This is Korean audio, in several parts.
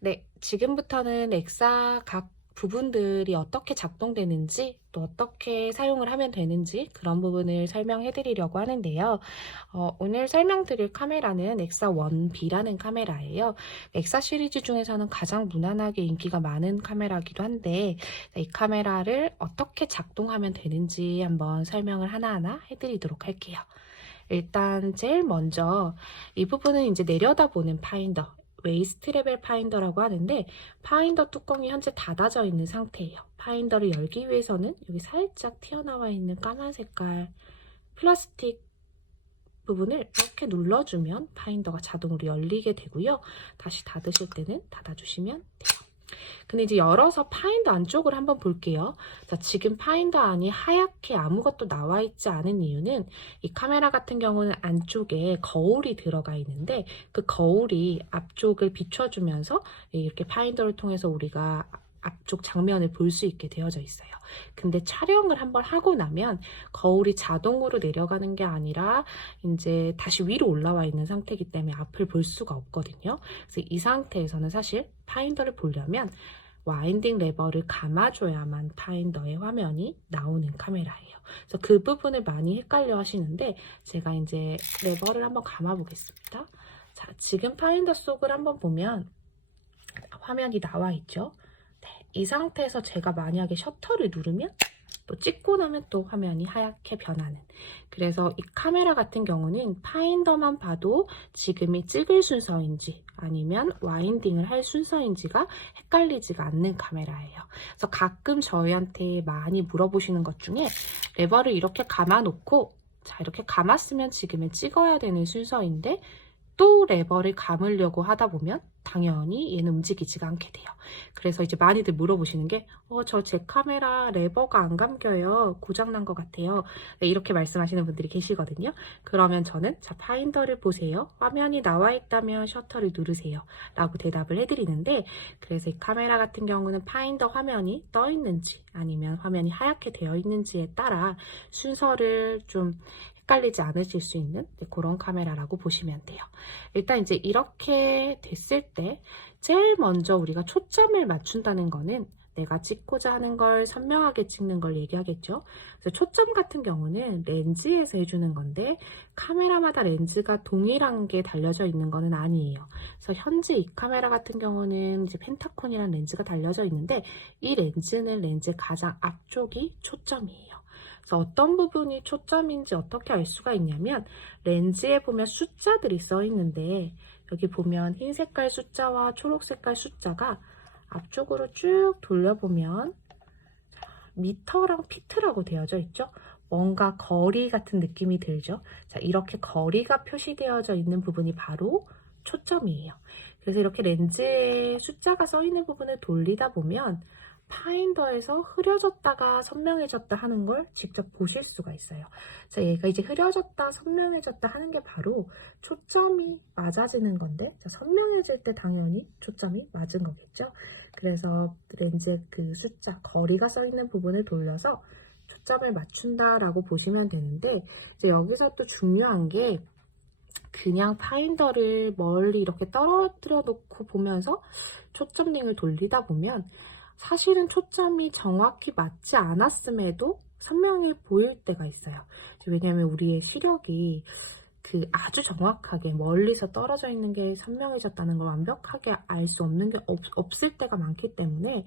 네, 지금부터는 엑사 각 부분들이 어떻게 작동되는지 또 어떻게 사용을 하면 되는지 그런 부분을 설명해 드리려고 하는데요. 오늘 설명드릴 카메라는 엑사 1B라는 카메라예요. 엑사 시리즈 중에서는 가장 무난하게 인기가 많은 카메라이기도 한데 이 카메라를 어떻게 작동하면 되는지 한번 설명을 하나하나 해드리도록 할게요. 일단 제일 먼저 이 부분은 이제 내려다보는 파인더, 웨이스트 레벨 파인더라고 하는데 파인더 뚜껑이 현재 닫아져 있는 상태예요. 파인더를 열기 위해서는 여기 살짝 튀어나와 있는 까만 색깔 플라스틱 부분을 이렇게 눌러주면 파인더가 자동으로 열리게 되고요. 다시 닫으실 때는 닫아주시면 돼요. 근데 이제 열어서 파인더 안쪽을 한번 볼게요. 자, 지금 파인더 안이 하얗게 아무것도 나와 있지 않은 이유는 이 카메라 같은 경우는 안쪽에 거울이 들어가 있는데 그 거울이 앞쪽을 비춰주면서 이렇게 파인더를 통해서 우리가 앞쪽 장면을 볼 수 있게 되어져 있어요. 근데 촬영을 한번 하고 나면 거울이 자동으로 내려가는 게 아니라 이제 다시 위로 올라와 있는 상태이기 때문에 앞을 볼 수가 없거든요. 그래서 이 상태에서는 사실 파인더를 보려면 와인딩 레버를 감아줘야만 파인더의 화면이 나오는 카메라예요. 그래서 그 부분을 많이 헷갈려 하시는데 제가 이제 레버를 한번 감아 보겠습니다. 자, 지금 파인더 속을 한번 보면 화면이 나와 있죠. 네, 이 상태에서 제가 만약에 셔터를 누르면 또 찍고 나면 또 화면이 하얗게 변하는, 그래서 이 카메라 같은 경우는 파인더만 봐도 지금이 찍을 순서인지 아니면 와인딩을 할 순서인지가 헷갈리지가 않는 카메라예요. 그래서 가끔 저희한테 많이 물어보시는 것 중에 레버를 이렇게 감아 놓고 자, 이렇게 감았으면 지금은 찍어야 되는 순서인데 또 레버를 감으려고 하다 보면 당연히 얘는 움직이지가 않게 돼요. 그래서 이제 많이들 물어보시는 게 저 제 카메라 레버가 안 감겨요. 고장난 것 같아요. 네, 이렇게 말씀하시는 분들이 계시거든요. 그러면 저는 자, 파인더를 보세요. 화면이 나와 있다면 셔터를 누르세요. 라고 대답을 해드리는데 그래서 이 카메라 같은 경우는 파인더 화면이 떠 있는지 아니면 화면이 하얗게 되어 있는지에 따라 순서를 좀 헷갈리지 않으실 수 있는 그런 카메라라고 보시면 돼요. 일단 이제 이렇게 됐을 때 제일 먼저 우리가 초점을 맞춘다는 거는 내가 찍고자 하는 걸 선명하게 찍는 걸 얘기하겠죠. 그래서 초점 같은 경우는 렌즈에서 해주는 건데 카메라마다 렌즈가 동일한 게 달려져 있는 거는 아니에요. 그래서 현재 이 카메라 같은 경우는 이제 펜타콘이라는 렌즈가 달려져 있는데 이 렌즈는 렌즈 가장 앞쪽이 초점이에요. 그래서 어떤 부분이 초점인지 어떻게 알 수가 있냐면 렌즈에 보면 숫자들이 써 있는데 여기 보면 흰 색깔 숫자와 초록 색깔 숫자가 앞쪽으로 쭉 돌려보면 미터랑 피트라고 되어져 있죠. 뭔가 거리 같은 느낌이 들죠. 자, 이렇게 거리가 표시되어져 있는 부분이 바로 초점이에요. 그래서 이렇게 렌즈에 숫자가 써 있는 부분을 돌리다 보면 파인더에서 흐려졌다가 선명해졌다 하는 걸 직접 보실 수가 있어요. 자, 얘가 이제 흐려졌다, 선명해졌다 하는 게 바로 초점이 맞아지는 건데, 자, 선명해질 때 당연히 초점이 맞은 거겠죠. 그래서 렌즈 그 숫자, 거리가 써 있는 부분을 돌려서 초점을 맞춘다라고 보시면 되는데, 이제 여기서 또 중요한 게 그냥 파인더를 멀리 이렇게 떨어뜨려 놓고 보면서 초점 링을 돌리다 보면 사실은 초점이 정확히 맞지 않았음에도 선명해 보일 때가 있어요. 왜냐하면 우리의 시력이 그 아주 정확하게 멀리서 떨어져 있는 게 선명해졌다는 걸 완벽하게 알 수 없는 게 없을 때가 많기 때문에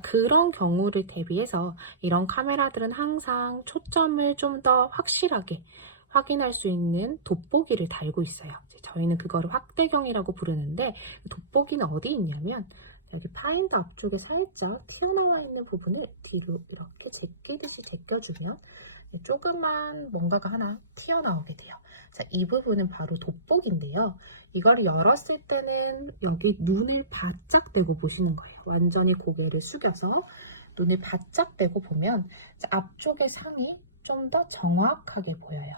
그런 경우를 대비해서 이런 카메라들은 항상 초점을 좀 더 확실하게 확인할 수 있는 돋보기를 달고 있어요. 저희는 그거를 확대경이라고 부르는데 돋보기는 어디 있냐면 여기 파인더 앞쪽에 살짝 튀어나와 있는 부분을 뒤로 이렇게 제끼듯이 제껴주면 조그만 뭔가가 하나 튀어나오게 돼요. 자, 이 부분은 바로 돋보기인데요. 이걸 열었을 때는 여기 눈을 바짝 떼고 보시는 거예요. 완전히 고개를 숙여서 눈을 바짝 떼고 보면 앞쪽의 상이 좀 더 정확하게 보여요.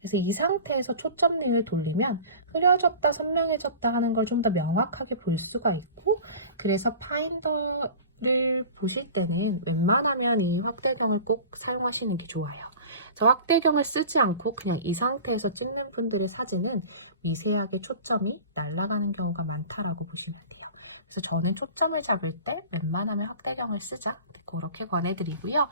그래서 이 상태에서 초점링을 돌리면 흐려졌다, 선명해졌다 하는 걸 좀 더 명확하게 볼 수가 있고, 그래서 파인더를 보실 때는 웬만하면 이 확대경을 꼭 사용하시는 게 좋아요. 저 확대경을 쓰지 않고 그냥 이 상태에서 찍는 분들의 사진은 미세하게 초점이 날아가는 경우가 많다라고 보시면 돼요. 그래서 저는 초점을 잡을 때 웬만하면 확대경을 쓰자. 그렇게 권해드리고요.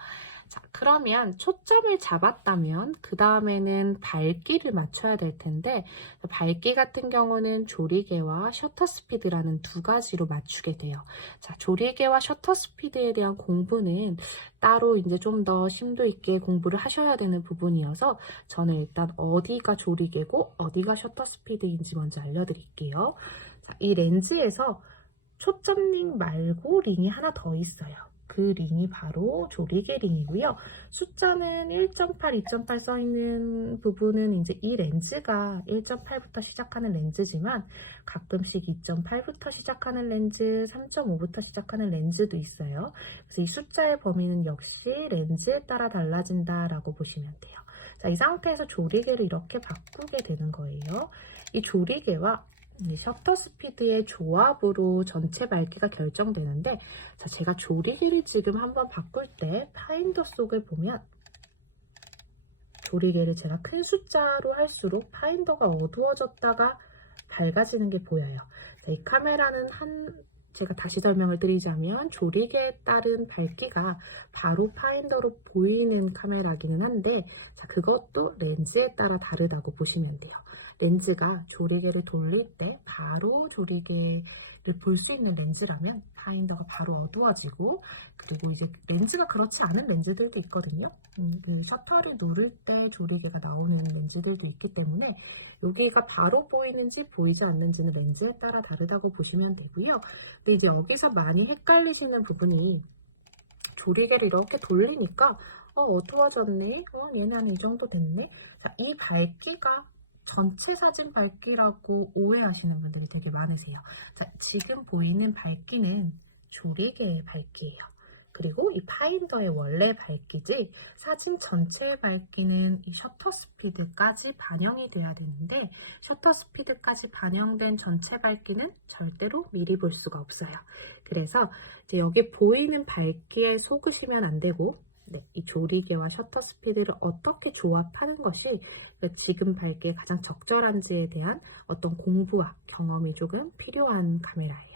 자, 그러면 초점을 잡았다면 그 다음에는 밝기를 맞춰야 될 텐데 밝기 같은 경우는 조리개와 셔터 스피드라는 두 가지로 맞추게 돼요. 자, 조리개와 셔터 스피드에 대한 공부는 따로 이제 좀 더 심도 있게 공부를 하셔야 되는 부분이어서 저는 일단 어디가 조리개고 어디가 셔터 스피드인지 먼저 알려드릴게요. 자, 이 렌즈에서 초점 링 말고 링이 하나 더 있어요. 그 링이 바로 조리개 링이고요. 숫자는 1.8, 2.8 써있는 부분은 이제 이 렌즈가 1.8부터 시작하는 렌즈지만 가끔씩 2.8부터 시작하는 렌즈, 3.5부터 시작하는 렌즈도 있어요. 그래서 이 숫자의 범위는 역시 렌즈에 따라 달라진다라고 보시면 돼요. 자, 이 상태에서 조리개를 이렇게 바꾸게 되는 거예요. 이 조리개와 이 셔터 스피드의 조합으로 전체 밝기가 결정되는데, 자, 제가 조리개를 지금 한번 바꿀 때 파인더 속을 보면 조리개를 제가 큰 숫자로 할수록 파인더가 어두워졌다가 밝아지는 게 보여요. 자, 이 카메라는 제가 다시 설명을 드리자면 조리개에 따른 밝기가 바로 파인더로 보이는 카메라기는 한데, 자, 그것도 렌즈에 따라 다르다고 보시면 돼요. 렌즈가 조리개를 돌릴 때 바로 조리개를 볼 수 있는 렌즈라면 파인더가 바로 어두워지고, 그리고 이제 렌즈가 그렇지 않은 렌즈들도 있거든요. 그 셔터를 누를 때 조리개가 나오는 렌즈들도 있기 때문에 여기가 바로 보이는지 보이지 않는지는 렌즈에 따라 다르다고 보시면 되고요. 근데 이제 여기서 많이 헷갈리시는 부분이 조리개를 이렇게 돌리니까 어두워졌네. 얘는 한 이 정도 됐네. 자, 이 밝기가 전체 사진 밝기라고 오해하시는 분들이 되게 많으세요. 자, 지금 보이는 밝기는 조리개의 밝기예요. 그리고 이 파인더의 원래 밝기지 사진 전체의 밝기는 이 셔터 스피드까지 반영이 돼야 되는데 셔터 스피드까지 반영된 전체 밝기는 절대로 미리 볼 수가 없어요. 그래서 이제 여기 보이는 밝기에 속으시면 안 되고 이 조리개와 셔터 스피드를 어떻게 조합하는 것이 지금 밝기에 가장 적절한지에 대한 어떤 공부와 경험이 조금 필요한 카메라예요.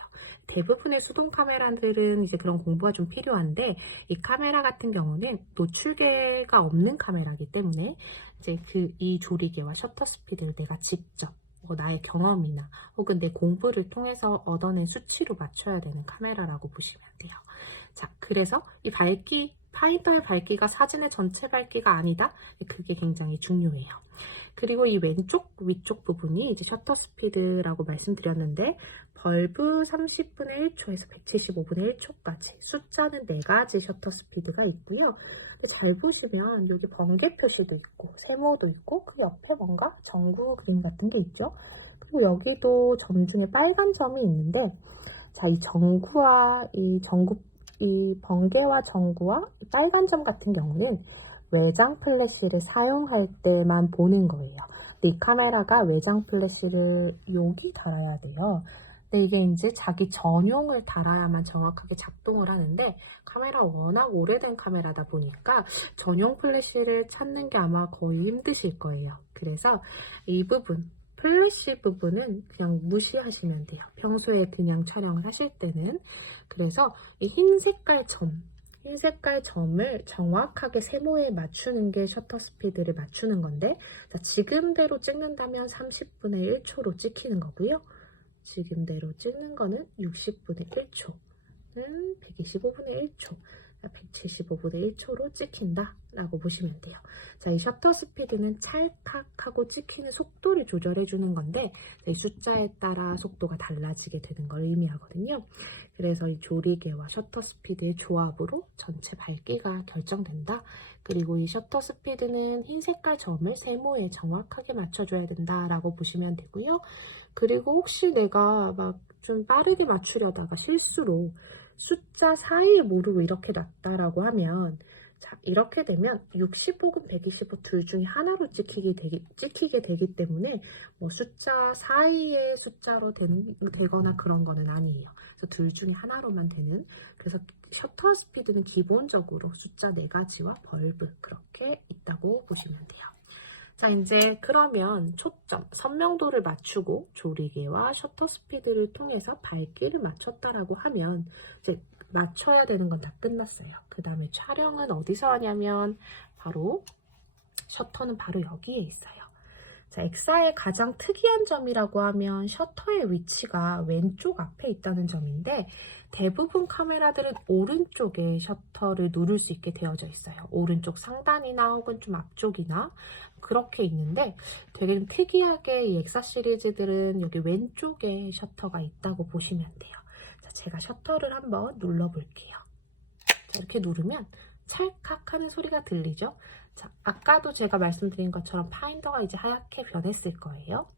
대부분의 수동 카메라들은 이제 그런 공부가 좀 필요한데 이 카메라 같은 경우는 노출계가 없는 카메라이기 때문에 이제 이 조리개와 셔터 스피드를 내가 직접 나의 경험이나 혹은 내 공부를 통해서 얻어낸 수치로 맞춰야 되는 카메라라고 보시면 돼요. 자, 그래서 이 파인더의 밝기가 사진의 전체 밝기가 아니다. 그게 굉장히 중요해요. 그리고 이 왼쪽 위쪽 부분이 이제 셔터 스피드라고 말씀드렸는데 벌브 30분의 1초에서 175분의 1초까지 숫자는 4가지 셔터 스피드가 있고요. 잘 보시면 여기 번개 표시도 있고 세모도 있고 그 옆에 뭔가 전구 그림 같은 게 있죠. 그리고 여기도 점 중에 빨간 점이 있는데 자, 이 전구와 이 번개와 전구와 빨간 점 같은 경우는 외장 플래시를 사용할 때만 보는 거예요. 근데 이 카메라가 외장 플래시를 여기 달아야 돼요. 근데 이게 이제 자기 전용을 달아야만 정확하게 작동을 하는데 카메라 워낙 오래된 카메라다 보니까 전용 플래시를 찾는 게 아마 거의 힘드실 거예요. 그래서 이 부분 플래시 부분은 그냥 무시하시면 돼요. 평소에 그냥 촬영을 하실 때는. 그래서 이 흰 색깔 점을 정확하게 세모에 맞추는 게 셔터 스피드를 맞추는 건데 자, 지금대로 찍는다면 30분의 1초로 찍히는 거고요. 지금대로 찍는 거는 60분의 1초는 125분의 1초 175분의 1초로 찍힌다 라고 보시면 돼요. 자, 이 셔터 스피드는 찰칵하고 찍히는 속도를 조절해 주는 건데 이 숫자에 따라 속도가 달라지게 되는 걸 의미하거든요. 그래서 이 조리개와 셔터 스피드의 조합으로 전체 밝기가 결정된다. 그리고 이 셔터 스피드는 흰 색깔 점을 세모에 정확하게 맞춰줘야 된다라고 보시면 되고요. 그리고 혹시 내가 막 좀 빠르게 맞추려다가 실수로 숫자 사이에 모르고 이렇게 놨다라고 하면 자, 이렇게 되면 60 혹은 125 둘 중에 하나로 찍히게 되기 때문에 뭐 숫자 사이의 숫자로 되거나 그런 거는 아니에요. 그래서 둘 중에 하나로만 되는 그래서 셔터 스피드는 기본적으로 숫자 4가지와 벌브 그렇게 있다고 보시면 돼요. 자, 이제 그러면 초점, 선명도를 맞추고 조리개와 셔터 스피드를 통해서 밝기를 맞췄다라고 하면 이제 맞춰야 되는 건 다 끝났어요. 그 다음에 촬영은 어디서 하냐면 바로 셔터는 바로 여기에 있어요. 자, 엑사의 가장 특이한 점이라고 하면 셔터의 위치가 왼쪽 앞에 있다는 점인데 대부분 카메라들은 오른쪽에 셔터를 누를 수 있게 되어져 있어요. 오른쪽 상단이나 혹은 좀 앞쪽이나 그렇게 있는데 되게 좀 특이하게 이 엑사 시리즈들은 여기 왼쪽에 셔터가 있다고 보시면 돼요. 자, 제가 셔터를 한번 눌러볼게요. 자, 이렇게 누르면 찰칵 하는 소리가 들리죠? 자, 아까도 제가 말씀드린 것처럼 파인더가 이제 하얗게 변했을 거예요.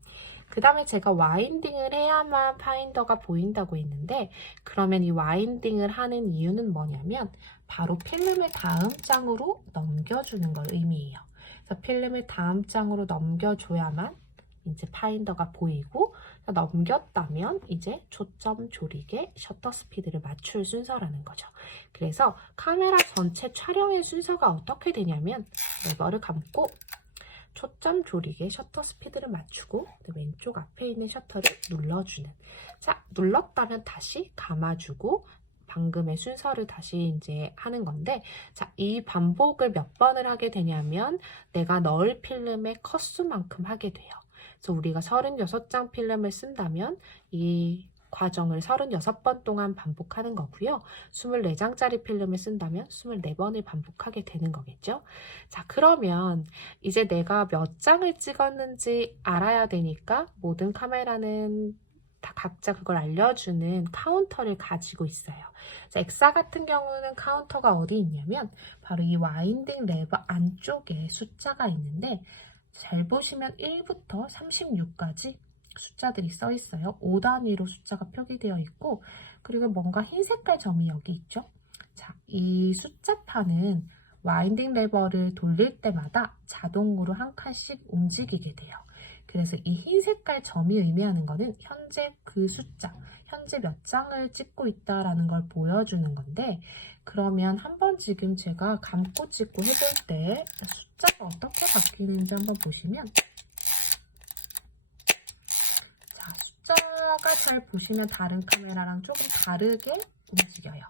그 다음에 제가 와인딩을 해야만 파인더가 보인다고 했는데 그러면 이 와인딩을 하는 이유는 뭐냐면 바로 필름을 다음 장으로 넘겨주는 걸 의미해요. 그래서 필름을 다음 장으로 넘겨줘야만 이제 파인더가 보이고 넘겼다면 이제 초점 조리개 셔터 스피드를 맞출 순서라는 거죠. 그래서 카메라 전체 촬영의 순서가 어떻게 되냐면 레버를 감고 초점 조리개 셔터 스피드를 맞추고 왼쪽 앞에 있는 셔터를 눌러주는. 자, 눌렀다면 다시 감아주고 방금의 순서를 다시 이제 하는 건데, 자, 이 반복을 몇 번을 하게 되냐면 내가 넣을 필름의 컷수만큼 하게 돼요. 그래서 우리가 36장 필름을 쓴다면 이 과정을 36번 동안 반복하는 거고요. 24장짜리 필름을 쓴다면 24번을 반복하게 되는 거겠죠. 자, 그러면 이제 내가 몇 장을 찍었는지 알아야 되니까 모든 카메라는 다 각자 그걸 알려주는 카운터를 가지고 있어요. 자, 엑사 같은 경우는 카운터가 어디 있냐면 바로 이 와인딩 레버 안쪽에 숫자가 있는데 잘 보시면 1부터 36까지 숫자들이 써 있어요. 5단위로 숫자가 표기되어 있고 그리고 뭔가 흰 색깔 점이 여기 있죠. 자, 이 숫자판은 와인딩 레버를 돌릴 때마다 자동으로 한 칸씩 움직이게 돼요. 그래서 이 흰 색깔 점이 의미하는 거는 현재 그 숫자, 현재 몇 장을 찍고 있다라는 걸 보여주는 건데 그러면 한번 지금 제가 감고 찍고 해볼 때 숫자가 어떻게 바뀌는지 한번 보시면 자, 숫자가 잘 보시면 다른 카메라랑 조금 다르게 움직여요.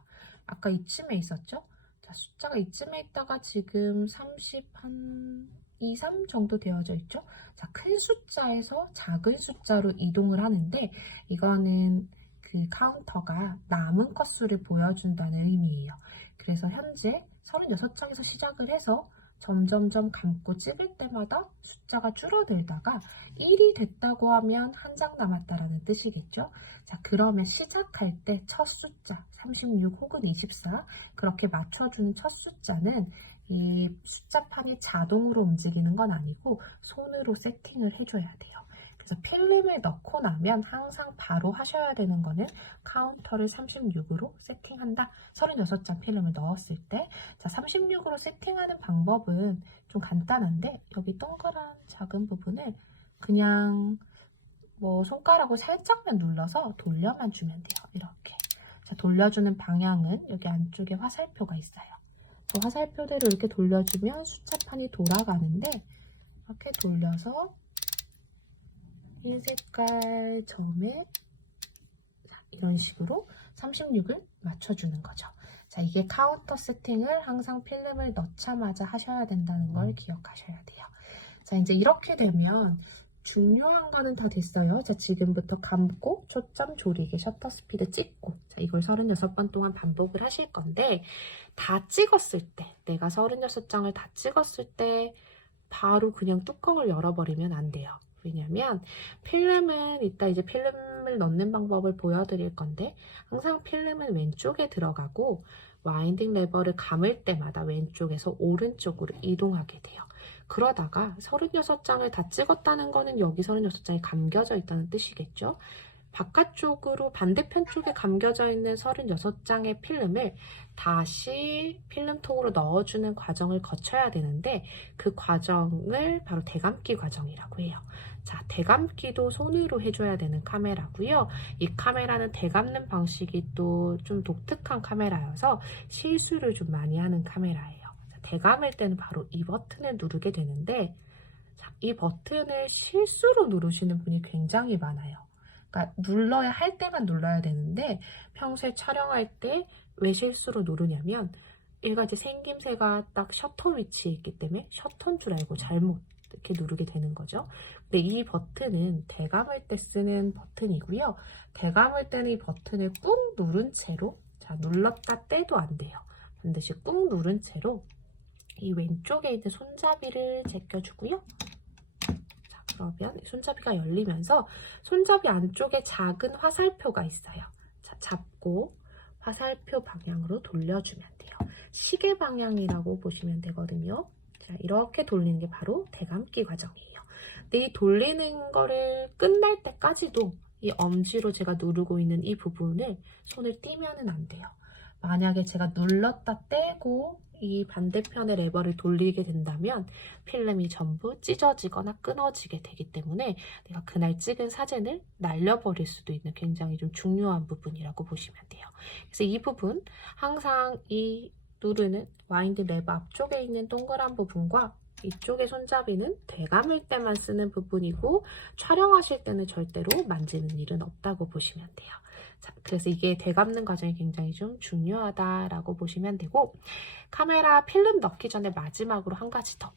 아까 이쯤에 있었죠? 자, 숫자가 이쯤에 있다가 지금 30 한 2, 3 정도 되어져 있죠? 자, 큰 숫자에서 작은 숫자로 이동을 하는데 이거는 그 카운터가 남은 컷수를 보여준다는 의미예요. 그래서 현재 36장에서 시작을 해서 점점점 감고 찍을 때마다 숫자가 줄어들다가 1이 됐다고 하면 한 장 남았다라는 뜻이겠죠. 자, 그러면 시작할 때 첫 숫자 36 혹은 24 그렇게 맞춰주는 첫 숫자는 이 숫자판이 자동으로 움직이는 건 아니고 손으로 세팅을 해줘야 돼요. 그래서 필름을 넣고 나면 항상 바로 하셔야 되는 거는 카운터를 36으로 세팅한다. 36장 필름을 넣었을 때 자, 36으로 세팅하는 방법은 좀 간단한데 여기 동그란 작은 부분을 그냥 뭐 손가락으로 살짝만 눌러서 돌려만 주면 돼요. 이렇게. 자, 돌려주는 방향은 여기 안쪽에 화살표가 있어요. 화살표대로 이렇게 돌려주면 숫자판이 돌아가는데 이렇게 돌려서 흰 색깔 점에 이런 식으로 36을 맞춰주는 거죠. 자, 이게 카운터 세팅을 항상 필름을 넣자마자 하셔야 된다는 걸 기억하셔야 돼요. 자, 이제 이렇게 되면 중요한 거는 다 됐어요. 자, 지금부터 감고 초점 조리개 셔터 스피드 찍고 자, 이걸 36번 동안 반복을 하실 건데 다 찍었을 때 내가 36장을 다 찍었을 때 바로 그냥 뚜껑을 열어버리면 안 돼요. 왜냐면 필름은 이따 이제 필름을 넣는 방법을 보여드릴 건데 항상 필름은 왼쪽에 들어가고 와인딩 레버를 감을 때마다 왼쪽에서 오른쪽으로 이동하게 돼요. 그러다가 36장을 다 찍었다는 거는 여기 36장이 감겨져 있다는 뜻이겠죠. 바깥쪽으로 반대편 쪽에 감겨져 있는 36장의 필름을 다시 필름통으로 넣어주는 과정을 거쳐야 되는데 그 과정을 바로 대감기 과정이라고 해요. 자, 대감기도 손으로 해줘야 되는 카메라고요. 이 카메라는 대감는 방식이 또 좀 독특한 카메라여서 실수를 좀 많이 하는 카메라예요. 자, 대감을 때는 바로 이 버튼을 누르게 되는데 자, 이 버튼을 실수로 누르시는 분이 굉장히 많아요. 그러니까 눌러야 할 때만 눌러야 되는데 평소에 촬영할 때 왜 실수로 누르냐면 얘가 이제 생김새가 딱 셔터 위치에 있기 때문에 셔터인 줄 알고 잘못 이렇게 누르게 되는 거죠. 근데 이 버튼은 대감을 때 쓰는 버튼이고요. 대감을 때는 이 버튼을 꾹 누른 채로, 자, 눌렀다 떼도 안 돼요. 반드시 꾹 누른 채로 이 왼쪽에 있는 손잡이를 제껴주고요. 자, 그러면 손잡이가 열리면서 손잡이 안쪽에 작은 화살표가 있어요. 자, 잡고 화살표 방향으로 돌려주면 돼요. 시계 방향이라고 보시면 되거든요. 자, 이렇게 돌리는 게 바로 대감기 과정이에요. 근데 이 돌리는 거를 끝날 때까지도 이 엄지로 제가 누르고 있는 이 부분을 손을 떼면은 안 돼요. 만약에 제가 눌렀다 떼고 이 반대편의 레버를 돌리게 된다면 필름이 전부 찢어지거나 끊어지게 되기 때문에 내가 그날 찍은 사진을 날려버릴 수도 있는 굉장히 좀 중요한 부분이라고 보시면 돼요. 그래서 이 부분 항상 이 누르는 와인드 레버 앞쪽에 있는 동그란 부분과 이쪽의 손잡이는 대감을 때만 쓰는 부분이고 촬영하실 때는 절대로 만지는 일은 없다고 보시면 돼요. 자, 그래서 이게 대감는 과정이 굉장히 좀 중요하다라고 보시면 되고, 카메라 필름 넣기 전에 마지막으로 한 가지 더.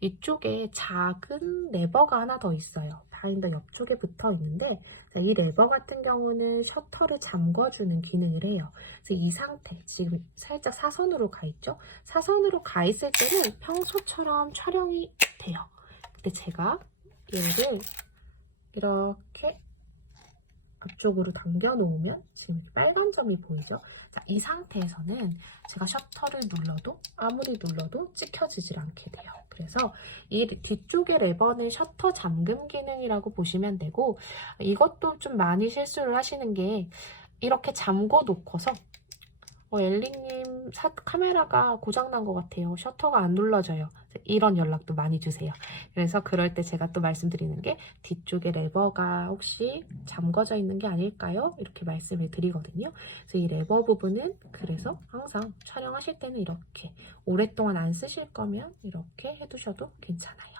이쪽에 작은 레버가 하나 더 있어요. 바인더 옆쪽에 붙어 있는데, 이 레버 같은 경우는 셔터를 잠궈주는 기능을 해요. 그래서 이 상태, 지금 살짝 사선으로 가 있죠? 사선으로 가 있을 때는 평소처럼 촬영이 돼요. 근데 제가 얘를 이렇게 앞쪽으로 당겨 놓으면 지금 빨간 점이 보이죠? 자, 이 상태에서는 제가 셔터를 눌러도 아무리 눌러도 찍혀지질 않게 돼요. 그래서 이 뒤쪽의 레버는 셔터 잠금 기능이라고 보시면 되고, 이것도 좀 많이 실수를 하시는 게 이렇게 잠궈 놓고서 엘리님 카메라가 고장난 것 같아요. 셔터가 안 눌러져요. 이런 연락도 많이 주세요. 그래서 그럴 때 제가 또 말씀드리는 게 뒤쪽에 레버가 혹시 잠궈져 있는 게 아닐까요? 이렇게 말씀을 드리거든요. 그래서 이 레버 부분은 그래서 항상 촬영하실 때는 이렇게 오랫동안 안 쓰실 거면 이렇게 해두셔도 괜찮아요.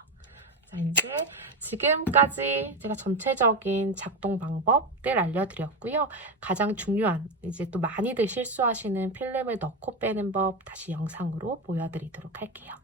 자, 이제 지금까지 제가 전체적인 작동 방법들 알려드렸고요. 가장 중요한, 이제 또 많이들 실수하시는 필름을 넣고 빼는 법 다시 영상으로 보여드리도록 할게요.